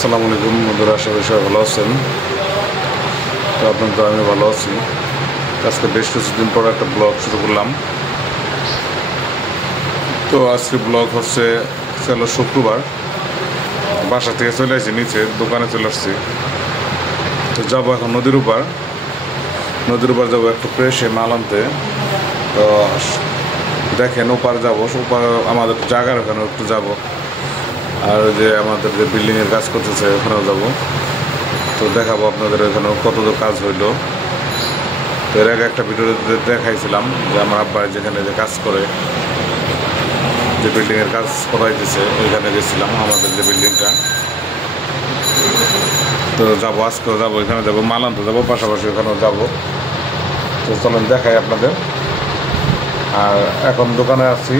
আসসালামু আলাইকুম বন্ধুরা, আশা করি সবাই ভালো আছেন। তো আপনার তো আমি ভালো আছি। আজকে বেশ কিছুদিন পর একটা ব্লগ শুরু করলাম। তো আজকে ব্লগ হচ্ছে শুক্রবার। বাসা থেকে চলে আসছি, নিচে দোকানে চলে আসছি। তো যাবো এখন নদীর উপর যাবো একটু ফ্রেশে মাল আনতে। তো দেখেন ওপার যাবো, ওপার আমাদের জায়গার ওখানে একটু যাবো। আর যে আমাদের যে বিল্ডিংয়ের কাজ করতেছে ওখানেও যাবো। তো দেখাবো আপনাদের ওখানেও কতদূর কাজ হইলো। তো এর আগে একটা ভিডিওতে দেখাইছিলাম যে আমার আব্বা যেখানে যে কাজ করে, যে বিল্ডিংয়ের কাজ করাইতেছে, ওইখানে গেছিলাম আমাদের যে বিল্ডিংটা। তো যাবো, আজকেও যাবো, এখানে যাবো, মাল আনতে যাবো, পাশাপাশি ওখানেও যাবো। তো চলেন দেখাই আপনাদের। আর এখন দোকানে আছি,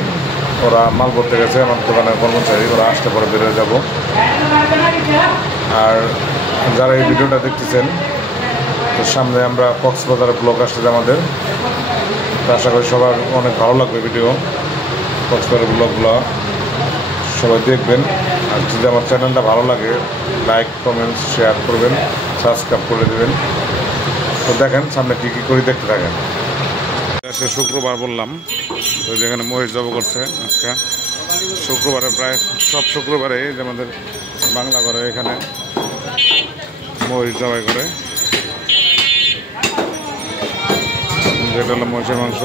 ওরা মাল করতে গেছে, আমার দোকানের কর্মচারী, ওরা আসতে পরে বেরোয় যাব। আর যারা এই ভিডিওটা দেখতেছেন, তো সামনে আমরা কক্সবাজারের ব্লগ আসছে আমাদের। তো আশা করি সবার অনেক ভালো লাগবে ভিডিও, কক্সবাজারের ব্লগগুলো সবাই দেখবেন। আর যদি আমার চ্যানেলটা ভালো লাগে, লাইক কমেন্ট শেয়ার করবেন, সাবস্ক্রাইব করে দেবেন। তো দেখেন সামনে কী কী করে দেখতে থাকেন। আজকে শুক্রবার বললাম, তো যেখানে মহিষ জব করছে আজকে শুক্রবারে, প্রায় সব শুক্রবারে যে আমাদের বাংলা ঘরে এখানে মহিষ জবাই করে, যেটা হলো মহিষের মাংস।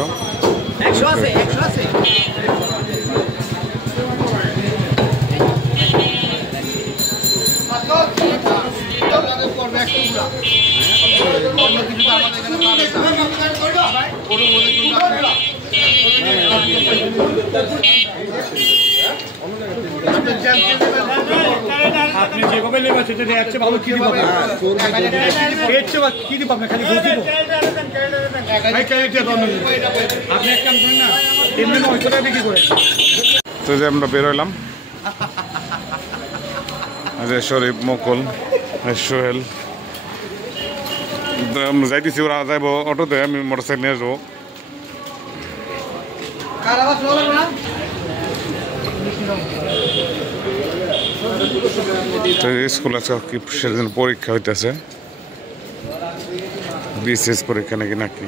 আপনি যেভাবে নেবেন সেটা একচেয়ে ভালো কি দিবেন? কি দিব আপনি? খালি দুধ দিব? আপনি এক কাম করেন না, এমনি 900 টাকা বিক্রি করেন। তো যে আমরা বেরোলাম, যে শরীফ, মকল, সোহেল, আমরা যাইতেছি। ওরা যাইব অটোতে, আমি মোটরসাইকেল নিয়ে আসবো। তো স্কুল আজকে সেদিন পরীক্ষা হইতেছে, বিসিএস পরীক্ষা নাকি।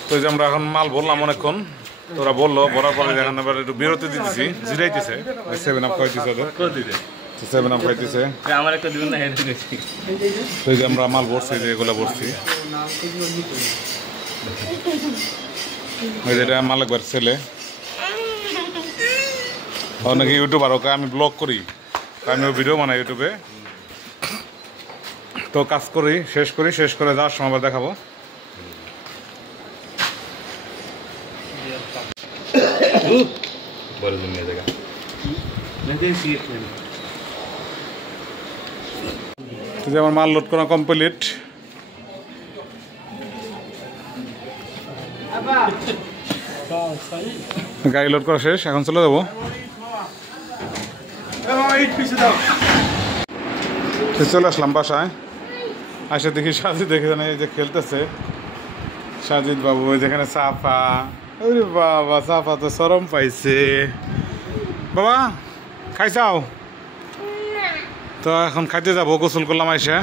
তো যে আমরা এখন মাল বললাম অনেকক্ষণ, ওরা বললো, বলার পরে এখন আবার একটু বিরতি দিতেছি, জিরাইতেছে, 7 আপ খাইতেছে ওদের, 7 আপ খাইতেছে। তো যে আমরা মাল বসছি, যে এগুলো বসছি, যেটা মালিকবার ছেলে, অনেকে ইউটিউবার, ওকে আমি ব্লগ করি, আমিও ভিডিও বানাই ইউটিউবে। তো কাজ করি, শেষ করে যাওয়ার সময় আবার দেখাবো। আমার মাল লোড করা কমপ্লিট। গাড়ি লোড করা শেষ, এখন চলে যাবো। চলে আসলাম বাসায়, আসে দেখি সাজিদ এখানে যে খেলতেছে, সাজিদ বাবু যেখানে সাফা। ওরে বাবা, সাফা তো শরম পাইছে। বাবা খাইছাও? তো এখন খাইতে যাবো, গোসল করলাম আইসা।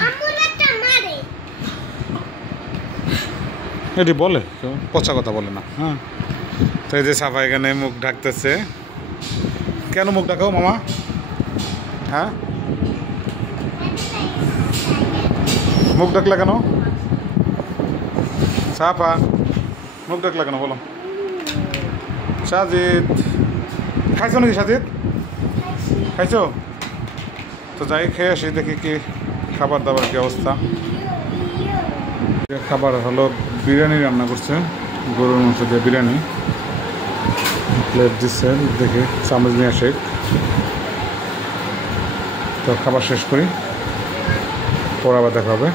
এটি বলে, পচা কথা বলে না। হ্যাঁ, তো এই যে সাফা এখানে মুখ ঢাকতেছে। কেন মুখ ঢাকাও মামা? হ্যাঁ, মুখ ডাকলা কেন? সাফা মুখ ডাকলা কেন বলো? সাজিদ খাইছো নাকি? সাজিদ খাইছো? তো যাই খেয়ে আসি, দেখি কি খাবার দাবার কি অবস্থা। খাবার হলো বিরিয়ানি রান্না করছে, গরুর মাংস দিয়ে বিরিয়ানি, প্লেট দিচ্ছে, দেখে চামচ নিয়ে আসে। তো খাবার শেষ করি, পর আবার দেখা হবে।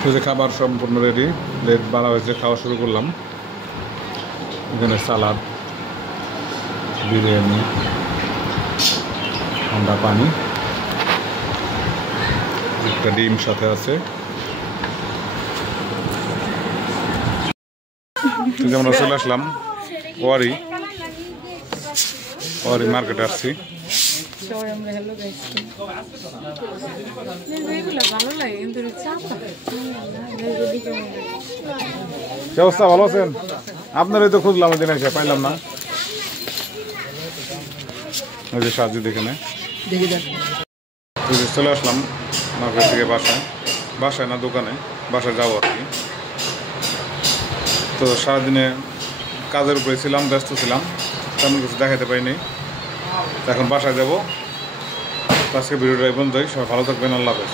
তো যে খাবার সম্পূর্ণ রেডি, প্লেট বাড়া হয়েছে, খাওয়া শুরু করলাম। এখানে সালাদ, বিরিয়ানি, ঠান্ডা পানি, একটা ডিম সাথে আছে। আমরা চলে আসলাম ওয়ারি মার্কেটে আসছি। সবাই আমরা হ্যালো গাইস এগুলো ভালো লাগে কিন্তু চাপ কি অবস্থা, ভালো আছেন? আপনারই তো খুঁজলাম ওই দিন এসে পাইলাম না। ওই যে সাহায্য দেখে নেয় চলে আসলাম মার্কেট থেকে বাসায় না দোকানে, বাসায় যাবো আর কি। তো সারাদিনে কাজের উপরে ছিলাম, ব্যস্ত ছিলাম, তেমন কিছু দেখাতে পারিনি। এখন বাসায় যাবো। আজকে ভিডিওটা এই পর্যন্তই। সবাই ভালো থাকবেন, আল্লাহ হাফেজ।